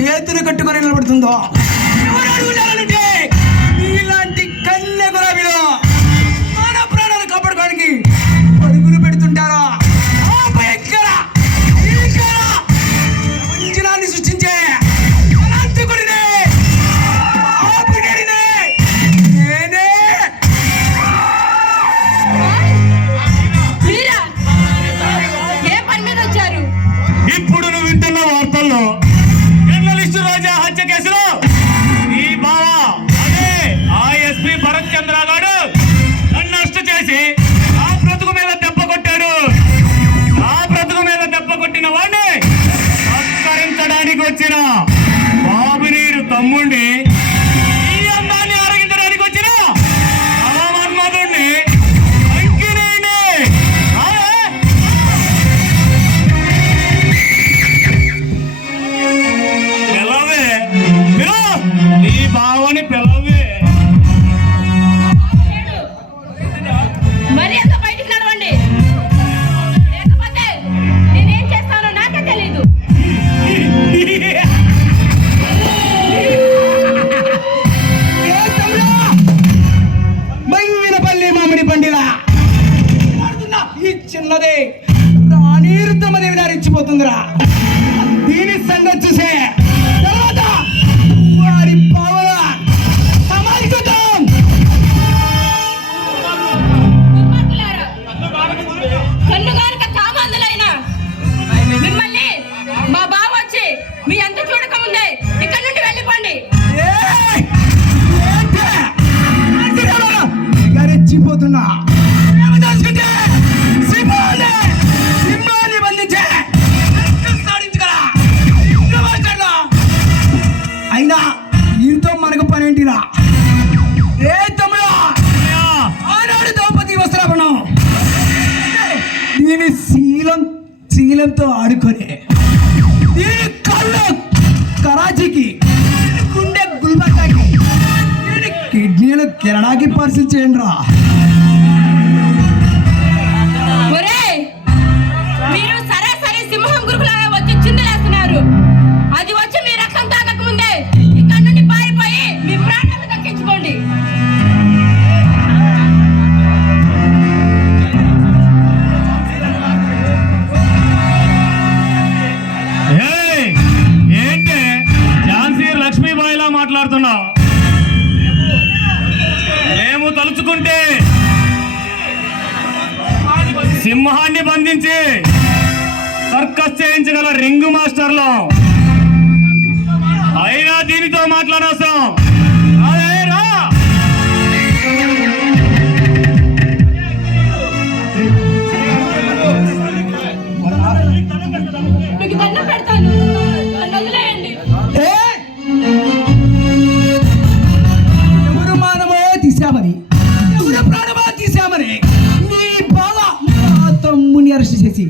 చేతులు కట్టుకొని నిలబడుతుందో ఎవరంటే ఇలాంటి కన్య గులాబీలో మన ప్రాణాలు కాపాడుకోవడానికి పరుగులు పెడుతుంటారా? ప్రపంచాన్ని సృష్టించే అనంతకుడిని నేనే. ఇప్పుడు నువ్వు వింటున్న వార్తల్లో జర్నలిస్టు రోజా హత్య కేసులో ఈ బావ అదే ఆ ఎస్పీ భరత్ చంద్ర గారు నన్ను అరెస్ట్ చేసి నా బ్రతుకు మీద దెబ్బ కొట్టాడు. నా బ్రతుకు మీద దెబ్బ కొట్టిన వాడిని సత్కరించడానికి వచ్చిన బాబునీరు తమ్ముడిని, ఈ అందాన్ని ఆరగించడానికి వచ్చిన నవమన్మధుడిని అంకినేని పిలవే, నీ బావని పిలవే. మరి ఎంత బయటికి నడవండి, లేకపోతే నేనేం చేస్తానో నాకే తెలీదు. బంగినపల్లి మామిడి పండిలా ఈ చిన్నదే రాణీరుతమదేవి నారించిపోతుందిరా. దీని సంగతి చూసే తర్వాత వారి పావన సమాధికం. దుర్మార్గులారా, కన్నుగానుక కామందులైన మిమ్మల్ని మా బావ వచ్చి మీ అంత చూడకముందే ఇక్కడ నుండి వెళ్ళిపోండి. రెచ్చిపోతున్నా సింహాన్ని బంధించే అయినా వీరితో మనకు పనేంటిరా? ఏ తమ్ముడు, ఆనాడు ద్రౌపది వస్త్రాపణం దీని శీలంతో ఆడుకొని దీని కళ్ళు కరాచీకి, గుండె గుల్బర్గాకి, దీని కిడ్నీలు కెనడాకి పార్సిల్ చేయండి రా. మీరు సరాసరి సింహం గురుకులాగా వచ్చి చిందులేస్తున్నారు. అది వచ్చి మీ రక్తం తాగక ముందే ఇక్కడ నుండి పారిపోయి మీ ప్రాణాలు దక్కించుకోండి. ఏంటి ఝాన్సీ లక్ష్మీబాయిలా మాట్లాడుతున్నావు? మేము తలుచుకుంటే సింహాన్ని బంధించి సర్కస్ చేయించగల రింగ్ మాస్టర్లు, అయినా దీనితో మాట్లాడవసరం అదేరా. మీకు దండం పెడతాను, నన్ను వదిలేయండి. ఎవరు మానవో తీసామని, ఎవరు ప్రాణమో తీసామని నీ బావ మా తమ్ముని అరెస్ట్ చేసి